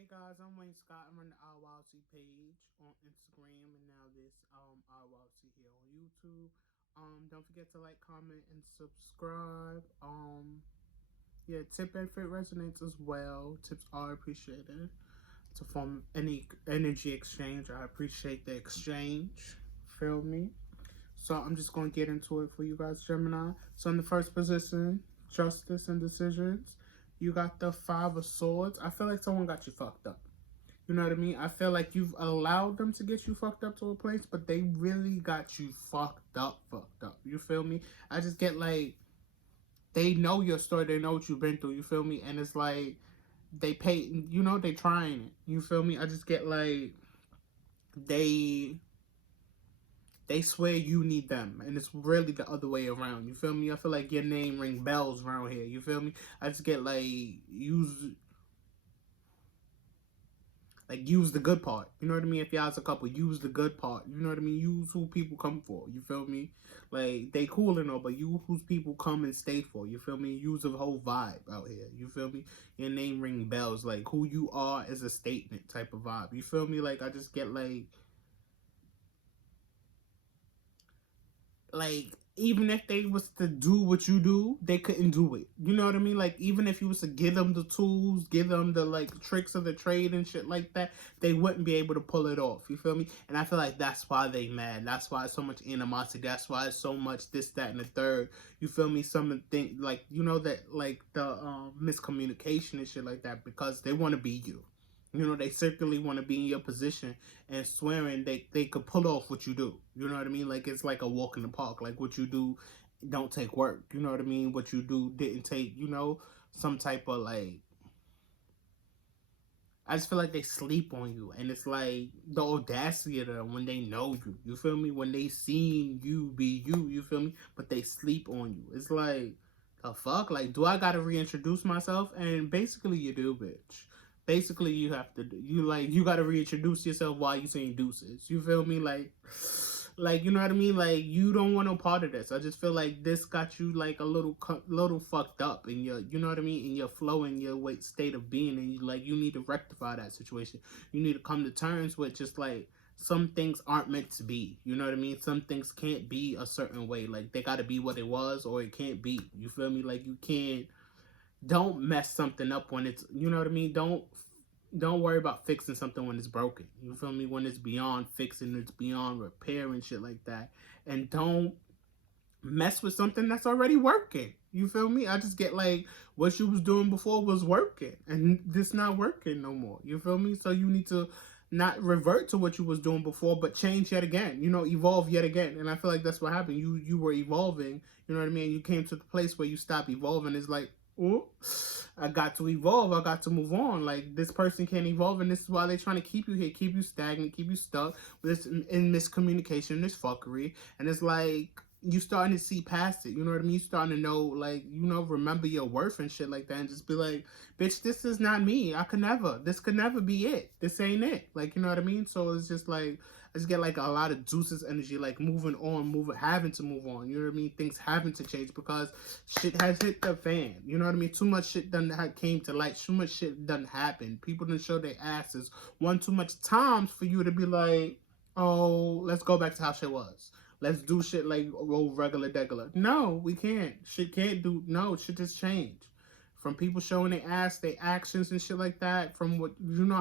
Hey guys, I'm Wayne Scott. I'm on the Iwildseed page on Instagram and now this Iwildseed here on YouTube. Don't forget to like, comment, and subscribe. Yeah, tip and fit resonates as well. Tips are appreciated. It's a form of any energy exchange. I appreciate the exchange. Feel me? So I'm just gonna get into it for you guys, Gemini. So in the first position, justice and decisions. You got the Five of Swords. I feel like someone got you fucked up. You know what I mean? I feel like you've allowed them to get you fucked up to a place, but they really got you fucked up, fucked up. You feel me? I just get like, they know your story, they know what you've been through, you feel me? And it's like, they pay, they trying it. You feel me? I just get like, they they swear you need them, and it's really the other way around. You feel me? I feel like your name ring bells around here. You feel me? I just get like, use the good part. You know what I mean? If y'all's a couple, use the good part. You know what I mean? Use who people come for. You feel me? Like, they cool and all, but you whose people come and stay for. You feel me? Use the whole vibe out here. You feel me? Your name ring bells. Like, who you are is a statement type of vibe. You feel me? Like, I just get like even if they was to do what you do, they couldn't do it. You know what I mean? Like, even if you was to give them the tools, give them the like tricks of the trade and shit like that, they wouldn't be able to pull it off. You feel me? And I feel like that's why they mad. That's why so much animosity. That's why so much this, that, and the third. You feel me? Some thing like, that like the miscommunication and shit like that, because they want to be you. They certainly want to be in your position and swearing they could pull off what you do. You know what I mean? Like, it's like a walk in the park. Like, what you do don't take work. You know what I mean? What you do didn't take, some type of like, I just feel like they sleep on you. And it's like the audacity of them when they know you. You feel me? When they seen you be you, you feel me? But they sleep on you. It's like, the fuck? Like, do I gotta reintroduce myself? And basically you do, bitch. Basically you have to do, you gotta reintroduce yourself while you saying deuces. You feel me? Like, you know what I mean? Like, you don't want no part of this. I just feel like this got you like a little fucked up in your, you know what I mean, in your flow, in your state of being, and you need to rectify that situation. You need to come to terms with just like, some things aren't meant to be. You know what I mean? Some things can't be a certain way. Like, they gotta be what it was, or it can't be. You feel me? Like, you can't. Don't mess something up when it's, you know what I mean? Don't worry about fixing something when it's broken. You feel me? When it's beyond fixing, it's beyond repair and shit like that. And don't mess with something that's already working. You feel me? I just get like, what you was doing before was working, and this not working no more. You feel me? So you need to not revert to what you was doing before, but change yet again. Evolve yet again. And I feel like that's what happened. You were evolving. You know what I mean? You came to the place where you stopped evolving. It's like, oh, I got to evolve. I got to move on. Like, this person can't evolve, and this is why they're trying to keep you here, keep you stagnant, keep you stuck with this in miscommunication, this fuckery. And it's like, you starting to see past it. You know what I mean? You starting to know, like, remember your worth and shit like that, and just be like, bitch, this is not me. This could never be it. This ain't it. Like, you know what I mean? So it's just like, I just get like a lot of Deuces energy, like moving on, having to move on. You know what I mean? Things having to change because shit has hit the fan. You know what I mean? Too much shit done came to light. Too much shit done happened. People done show their asses one too much times for you to be like, oh, let's go back to how shit was. Let's do shit like old regular degular. No, we can't. Shit can't do. No, shit just changed. From people showing their ass, their actions and shit like that. From what,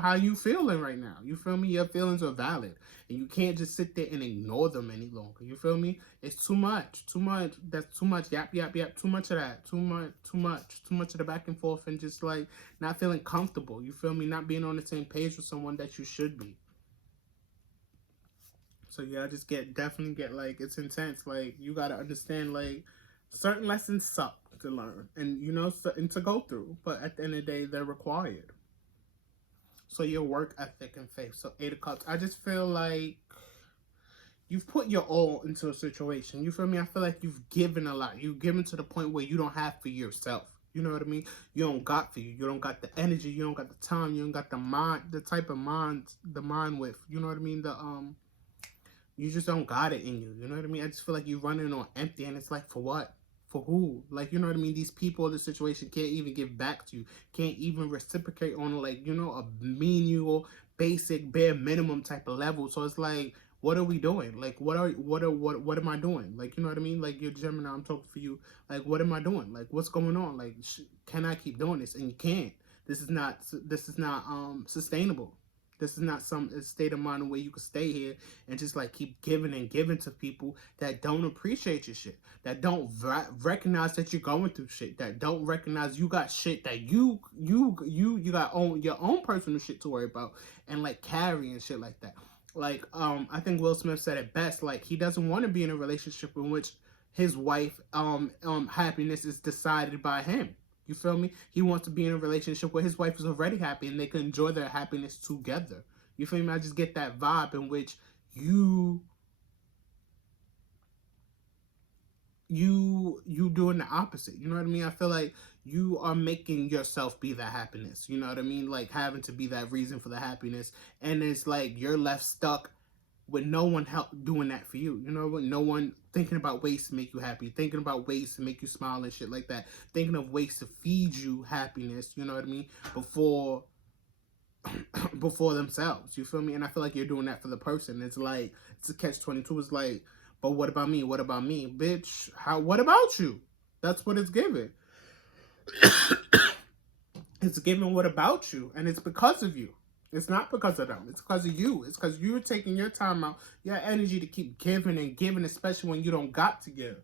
how you feeling right now. You feel me? Your feelings are valid. And you can't just sit there and ignore them any longer. You feel me? It's too much. Too much. That's too much. Yap, yap, yap. Too much of that. Too much. Too much. Too much of the back and forth and just like not feeling comfortable. You feel me? Not being on the same page with someone that you should be. So yeah, I just definitely get like, it's intense. Like, you gotta understand, like, certain lessons suck to learn and and to go through, but at the end of the day, they're required. So your work ethic and faith. So 8 of Cups. I just feel like you've put your all into a situation. You feel me? I feel like you've given a lot. You've given to the point where you don't have for yourself. You know what I mean? You don't got for you. You don't got the energy. You don't got the time. You don't got the mind, the type of mind, the mind width. You know what I mean? You just don't got it in you. You know what I mean? I just feel like you're running on empty, and it's like, for what? For who? Like, you know what I mean? These people in the situation can't even give back to you. Can't even reciprocate on, like, you know, a menial, basic, bare minimum type of level. So it's like, what are we doing? Like, what am I doing? Like, you know what I mean? Like, you're Gemini, I'm talking for you. Like, what am I doing? Like, what's going on? Like, can I keep doing this? And you can't. This is not sustainable. This is not some state of mind where you can stay here and just like keep giving and giving to people that don't appreciate your shit, that don't recognize that you're going through shit, that don't recognize you got shit that you got your own personal shit to worry about and like carry and shit like that. Like I think Will Smith said it best. Like he doesn't want to be in a relationship in which his wife happiness is decided by him. You feel me? He wants to be in a relationship where his wife is already happy and they can enjoy their happiness together. You feel me? I just get that vibe in which you doing the opposite. You know what I mean? I feel like you are making yourself be that happiness. You know what I mean? Like having to be that reason for the happiness. And it's like you're left stuck with no one help doing that for you. You know, with no one thinking about ways to make you happy, thinking about ways to make you smile and shit like that, thinking of ways to feed you happiness, you know what I mean, before themselves. You feel me? And I feel like you're doing that for the person. It's like it's a catch-22. It's like, but what about me? What about me? Bitch, what about you? That's what it's giving. It's giving what about you, and it's because of you. It's not because of them. It's because of you. It's because you're taking your time out, your energy to keep giving and giving, especially when you don't got to give.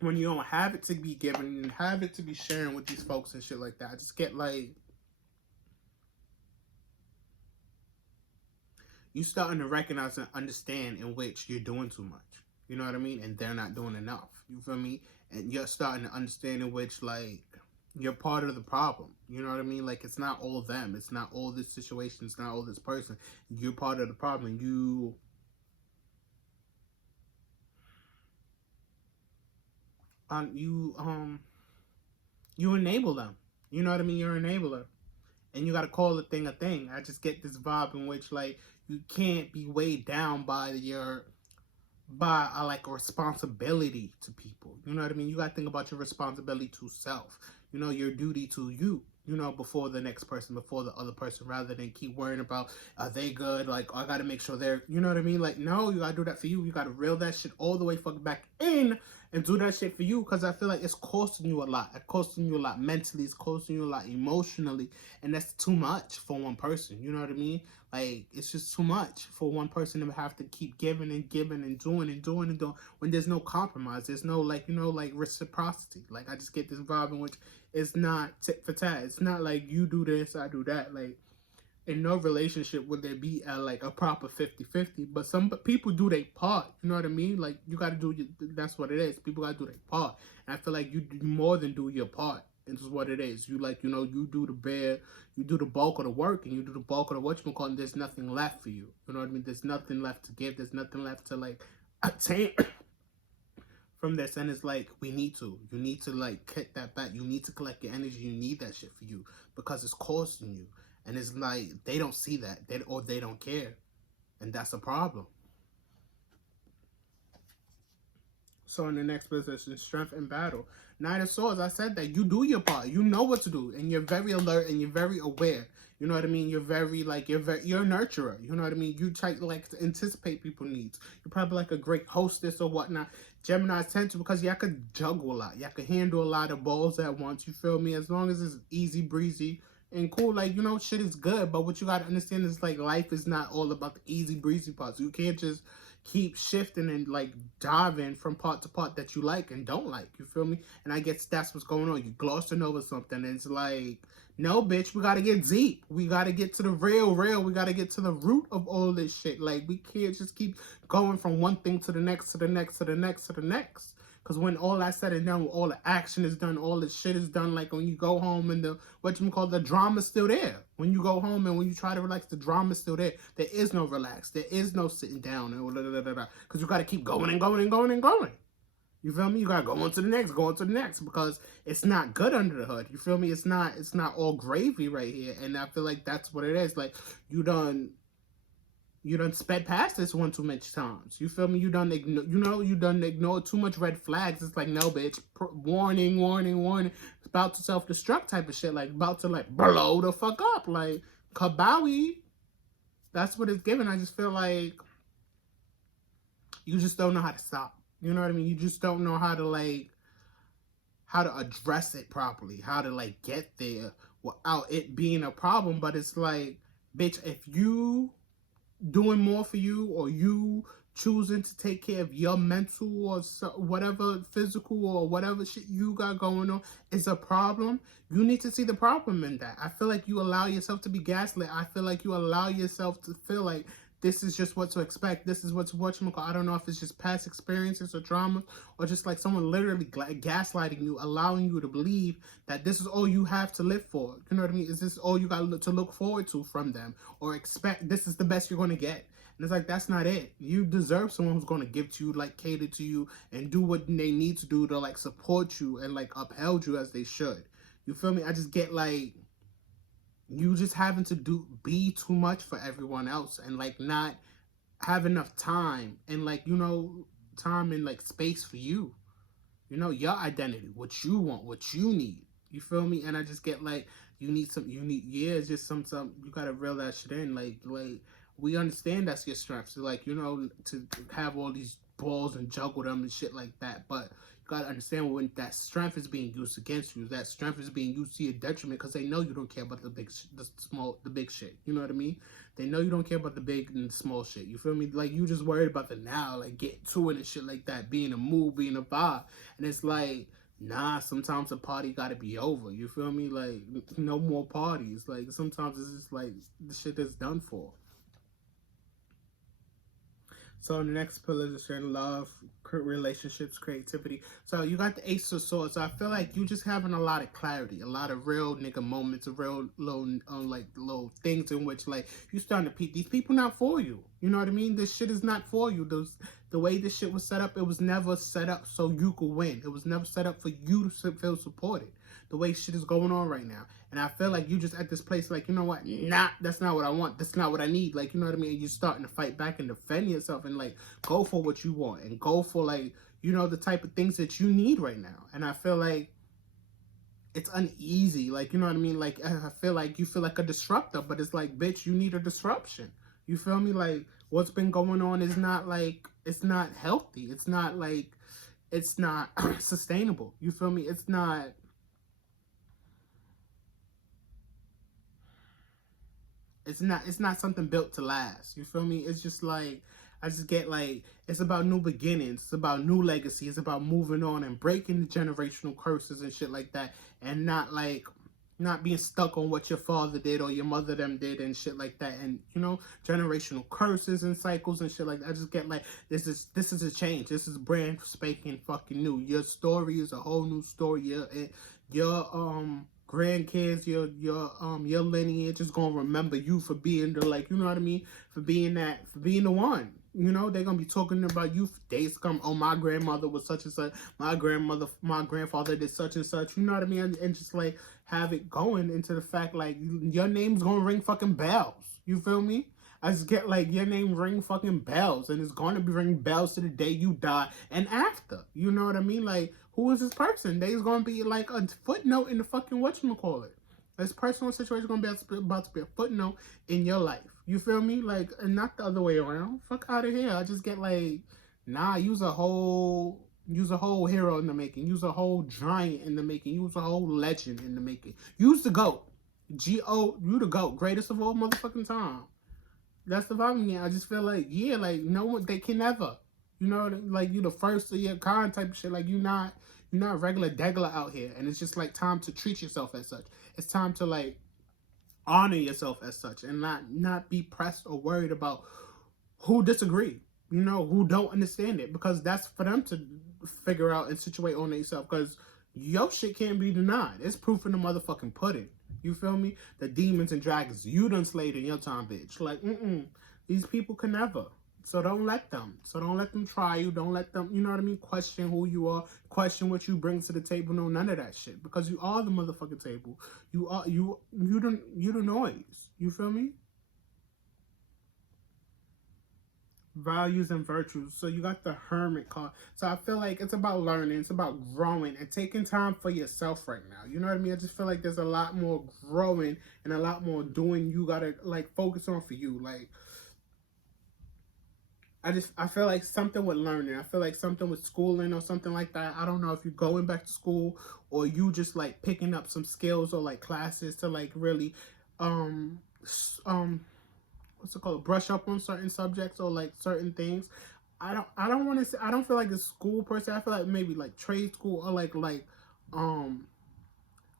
When you don't have it to be giving and have it to be sharing with these folks and shit like that. I just get like, you starting to recognize and understand in which you're doing too much. You know what I mean? And they're not doing enough. You feel me? And you're starting to understand in which like, you're part of the problem. You know what I mean? Like, it's not all them. It's not all this situation. It's not all this person. You're part of the problem. You enable them. You know what I mean? You're an enabler. And you got to call the thing a thing. I just get this vibe in which, like, you can't be weighed down by like a responsibility to people. You know what I mean? You got to think about your responsibility to self. You know, your duty to you, you know, before the next person, before the other person, rather than keep worrying about, are they good? Like, I got to make sure they're, you know what I mean? Like, no, you got to do that for you. You got to reel that shit all the way fucking back in and do that shit for you, because I feel like it's costing you a lot. It's costing you a lot mentally. It's costing you a lot emotionally. And that's too much for one person. You know what I mean? Like, it's just too much for one person to have to keep giving and giving and doing and doing and doing when there's no compromise. There's no, like, you know, like reciprocity. Like, I just get this vibe in which it's not tit for tat. It's not like you do this, I do that. Like, in no relationship would there be like a proper 50-50, but some people do their part. You know what I mean? Like, you got to do that's what it is. People got to do their part. And I feel like you do more than do your part. This is what it is. You, like, you know, you do the bulk of the work, and you do the bulk of the whatchamacallit, and there's nothing left for you. You know what I mean? There's nothing left to give. There's nothing left to, like, attain from this. And it's like, you need to, like, kick that back. You need to collect your energy. You need that shit for you, because it's costing you. And it's like, they don't see that, or they don't care. And that's a problem. So in the next position, strength in battle. Knight of Swords, I said that you do your part. You know what to do, and you're very alert, and you're very aware. You know what I mean? You're very, like, you're a nurturer. You know what I mean? You try, like, to anticipate people's needs. You're probably, like, a great hostess or whatnot. Geminis tend to, because y'all could juggle a lot. Y'all could handle a lot of balls at once. You feel me? As long as it's easy breezy and cool, like, you know, shit is good. But what you got to understand is, like, life is not all about the easy breezy parts. You can't just keep shifting and, like, diving from part to part that you like and don't like. You feel me? And I guess that's what's going on. You glossing over something, and it's like, no, bitch, we got to get deep. We got to get to the real. We got to get to the root of all this shit. Like, we can't just keep going from one thing to the next, to the next, to the next, to the next. Because when all that's said and done, when all the action is done, all the shit is done, like when you go home and the drama's still there. When you go home and when you try to relax, the drama's still there. There is no relax. There is no sitting down. Because you got to keep going and going and going and going. You feel me? You got to go on to the next, because it's not good under the hood. You feel me? It's not all gravy right here. And I feel like that's what it is. Like, you done You done sped past this one too much times. You feel me? You done ignore, you done ignore too much red flags. It's like, no, bitch, warning, warning, warning. It's about to self-destruct type of shit. Like, about to, like, blow the fuck up. Like, kabowie. That's what it's giving. I just feel like you just don't know how to stop. You know what I mean? You just don't know how to, like, how to address it properly. How to, like, get there without it being a problem. But it's like, bitch, if you doing more for you, or you choosing to take care of your mental or whatever physical or whatever shit you got going on is a problem, you need to see the problem in that. I feel like you allow yourself to be gaslit. I feel like you allow yourself to feel like this is just what to expect. This is what's watchable. I don't know if it's just past experiences or trauma, or just like someone literally gaslighting you, allowing you to believe that this is all you have to live for. You know what I mean? Is this all you got to look forward to from them, or expect this is the best you're going to get? And it's like, that's not it. You deserve someone who's going to give to you, like cater to you, and do what they need to do to like support you and like upheld you as they should. You feel me? I just get like, you just having to be too much for everyone else, and like not have enough time and like, time and like space for you, your identity, what you want, what you need. You feel me? And I just get like, it's just some you gotta reel that shit in. Like we understand that's your strengths, so like, to have all these balls and juggle them and shit like that, but you gotta understand when that strength is being used against you, that strength is being used to your detriment, because they know you don't care about the big shit. You know what I mean? They know you don't care about the big and the small shit. You feel me? Like, you just worried about the now, like get to it and shit like that, being a mood, being a vibe. And it's like, nah, sometimes a party gotta be over. You feel me? Like, no more parties. Like, sometimes it's just like the shit is done for. So the next pillar is sharing love, relationships, creativity. So you got the Ace of Swords. So I feel like you just having a lot of clarity, a lot of real nigga moments, of real little things in which like you starting to peep. These people not for you. You know what I mean? This shit is not for you. The way this shit was set up, it was never set up so you could win. It was never set up for you to feel supported. The way shit is going on right now. And I feel like you just at this place like, you know what? Nah, that's not what I want. That's not what I need. Like, you know what I mean? And you're starting to fight back and defend yourself and like go for what you want and go for like, the type of things that you need right now. And I feel like it's uneasy. Like, you know what I mean? Like, I feel like you feel like a disruptor, but it's like, bitch, you need a disruption. You feel me? Like, what's been going on is not like, it's not healthy. It's not like, it's not sustainable. You feel me? It's not something built to last. You feel me? It's just like, I just get like, it's about new beginnings. It's about new legacy. It's about moving on and breaking the generational curses and shit like that. And not being stuck on what your father did or your mother them did and shit like that. And, generational curses and cycles and shit like that. I just get like, this is a change. This is brand spanking fucking new. Your story is a whole new story. Your grandkids, your lineage is gonna remember you for being the, like, you know what I mean, for being the one. They're gonna be talking about you for days to come. Oh, my grandmother was such and such. My grandfather did such and such. You know what I mean? And just like have it going into the fact like your name's gonna ring fucking bells. You feel me? I just get like your name ring fucking bells, and it's gonna be ringing bells to the day you die and after. You know what I mean? Like, who is this person? There's gonna be like a footnote in the fucking whatchamacallit. This personal situation is gonna be about to be a footnote in your life. You feel me? Like, and not the other way around. Fuck out of here. I just get like, nah, use a whole hero in the making. Use a whole giant in the making. Use a whole legend in the making. Use the GOAT. G-O, you the GOAT. Greatest of all motherfucking time. That's the problem. Yeah, I just feel like, yeah, like, no one, they can never. Like, you the first of your kind type of shit. Like, you're not regular degular out here. And it's just like time to treat yourself as such. It's time to like honor yourself as such and not be pressed or worried about who disagree, who don't understand it, because that's for them to figure out and situate on themselves, because your shit can't be denied. It's proof in the motherfucking pudding. You feel me? The demons and dragons you done slayed in your time, bitch. Like, these people can never. So don't let them. Try you. Don't let them, you know what I mean, question who you are, question what you bring to the table. No, none of that shit. Because you are the motherfucking table. You the noise. You feel me? values and virtues. So you got the Hermit card. So I feel like it's about learning, it's about growing and taking time for yourself right now. You know what I mean? I just feel like there's a lot more growing and a lot more doing you gotta like focus on for you. Like I feel like something with learning. I feel like something with schooling or something like that. I don't know if you're going back to school or you just like picking up some skills or like classes to like really um what's it called, brush up on certain subjects or like certain things. I don't want to say, I don't feel like a school person. I feel like maybe like trade school or um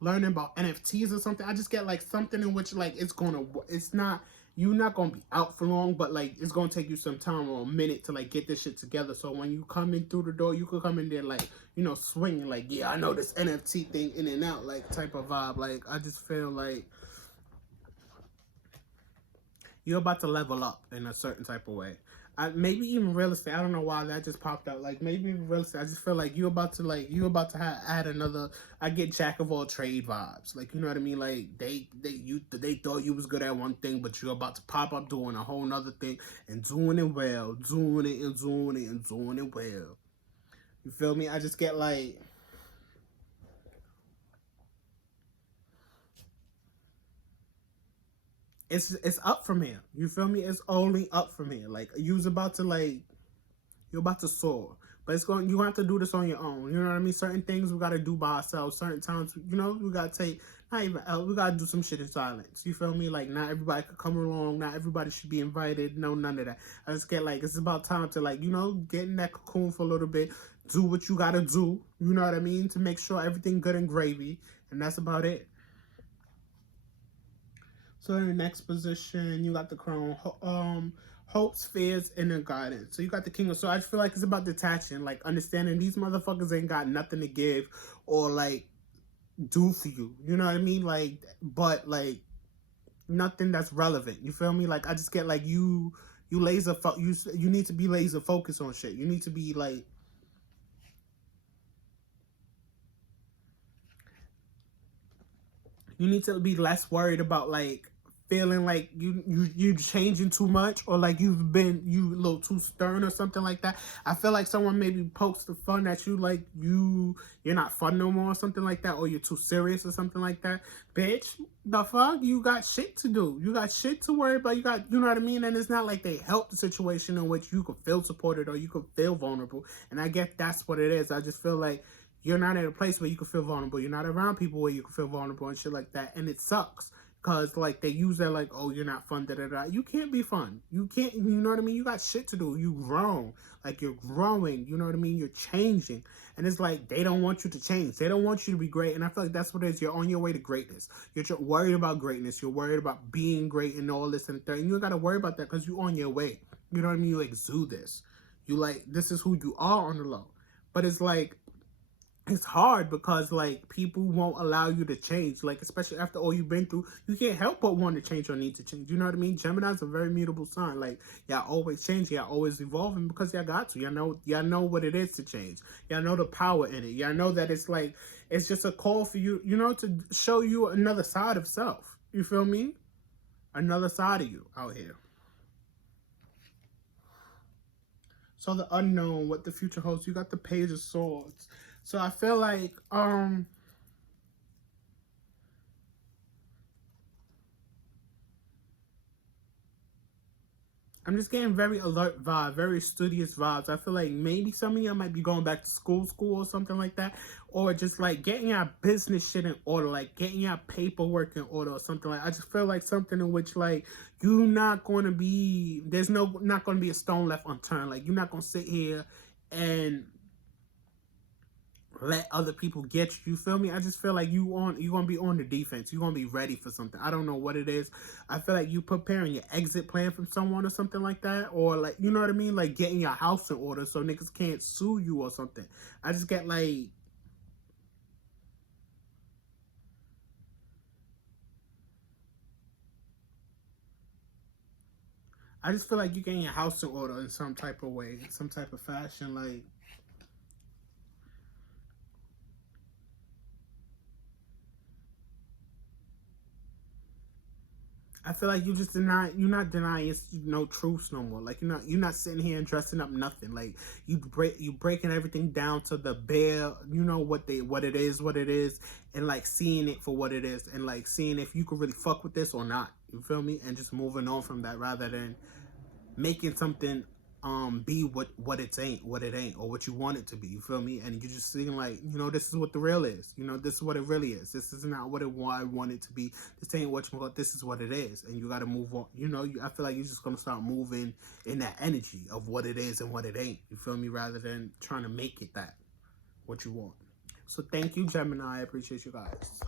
learning about NFTs or something. I just get like something in which like it's not, you're not gonna be out for long, but like it's gonna take you some time or a minute to like get this shit together. So when you come in through the door, you could come in there like, you know, swinging like, yeah, I know this NFT thing in and out, like type of vibe. Like I just feel like you're about to level up in a certain type of way. Maybe even real estate. I don't know why that just popped out. Like maybe even real estate. I just feel like you about to add another. I get jack of all trade vibes. Like you know what I mean. Like they thought you was good at one thing, but you're about to pop up doing a whole nother thing and doing it well, doing it and doing it and doing it well. You feel me? I just get like it's up from here. You feel me? It's only up from here. Like you're about to like you're about to soar. But it's going, you have to do this on your own. You know what I mean? Certain things we gotta do by ourselves. Certain times, you know, we gotta take not even we gotta do some shit in silence. You feel me? Like not everybody could come along, not everybody should be invited, no none of that. I just get like it's about time to like, you know, get in that cocoon for a little bit, do what you gotta do, you know what I mean, to make sure everything good and gravy. And that's about it. So in the next position, you got the crown, hopes, fears, inner guidance. So you got the king of. So I feel like it's about detaching, like understanding these motherfuckers ain't got nothing to give or like do for you. You know what I mean? Like, but like nothing that's relevant. You feel me? Like I just get like you need to be laser focused on shit. You need to be like you need to be less worried about like feeling like you changing too much or like you a little too stern or something like that. I feel like someone maybe pokes the fun at you like you're not fun no more or something like that, or you're too serious or something like that. Bitch, the fuck, you got shit to do, you got shit to worry about, you got, you know what I mean. And it's not like they help the situation in which you could feel supported or you could feel vulnerable. And I guess that's what it is. I just feel like you're not in a place where you can feel vulnerable. You're not around people where you can feel vulnerable and shit like that. And it sucks because like they use that like, oh, you're not fun, da da da. You can't be fun. You can't, you know what I mean? You got shit to do. You grown. Like you're growing. You know what I mean? You're changing. And it's like they don't want you to change. They don't want you to be great. And I feel like that's what it is. You're on your way to greatness. You're just worried about greatness. You're worried about being great and all this and that. And you got to worry about that because you're on your way. You know what I mean? You exude this. You like, this is who you are on the low. But it's like, it's hard because like people won't allow you to change, like especially after all you've been through. You can't help but want to change or need to change. You know what I mean? Gemini's a very mutable sign. Like y'all always changing, y'all always evolving because y'all got to. Y'all know what it is to change. Y'all know the power in it. Y'all know that it's like it's just a call for you, you know, to show you another side of self. You feel me? Another side of you out here. So the unknown, what the future holds. You got the Page of Swords. So I feel like I'm just getting very alert vibe, very studious vibes. I feel like maybe some of y'all might be going back to school or something like that. Or just like getting your business shit in order, like getting your paperwork in order or something like. I just feel like something in which like you're not going to be, there's not going to be a stone left unturned. Like you're not going to sit here and let other people get you. You feel me? I just feel like you're gonna be on the defense. You're gonna be ready for something. I don't know what it is. I feel like you preparing your exit plan from someone or something like that, or like, you know what I mean, like getting your house in order so niggas can't sue you or something. I just get like, I just feel like you're getting your house in order in some type of way, in some type of fashion. Like I feel like you're not denying no truths no more. Like you're not sitting here and dressing up nothing. Like you breaking everything down to the bare, what it is, and like seeing it for what it is, and like seeing if you could really fuck with this or not. You feel me? And just moving on from that rather than making something be what it ain't, or what you want it to be. You feel me? And you're just seeing like, this is what the real is. This is what it really is. This is not what I want it to be. This ain't what you want. This is what it is, and you got to move on. I feel like you're just gonna start moving in that energy of what it is and what it ain't. You feel me? Rather than trying to make it that what you want. So thank you, Gemini. I appreciate you guys.